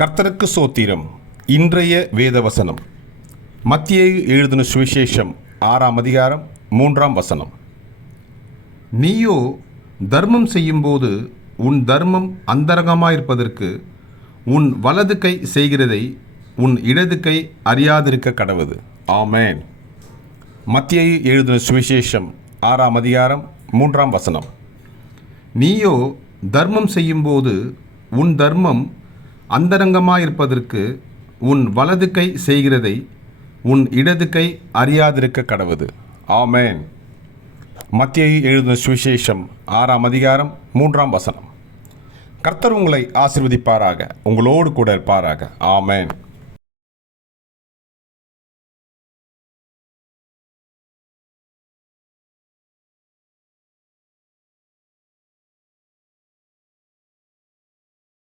கர்த்தருக்கு சோத்திரம் இன்றைய வேதவசனம். மத்தியை எழுதின சுவிசேஷம் ஆறாம் அதிகாரம் மூன்றாம் வசனம். நீயோ தர்மம் செய்யும்போது உன் தர்மம் அந்தரங்கமாயிருப்பதற்கு உன் வலது கை செய்கிறதை உன் இடது கை அறியாதிருக்க கடவுது. ஆமேன். மத்தியை எழுதின சுவிசேஷம் ஆறாம் அதிகாரம் மூன்றாம் வசனம். நீயோ தர்மம் செய்யும்போது உன் தர்மம் அந்தரங்கமாயிருப்பதற்கு உன் வலது கை செய்கிறதை உன் இடது கை அறியாதிருக்க கடவுது. ஆமேன். மத்தியை எழுதின சுவிசேஷம் ஆறாம் அதிகாரம் மூன்றாம் வசனம். கர்த்தர் உங்களை ஆசிர்வதிப்பாராக உங்களோடு கூட இருப்பாராக. ஆமேன்.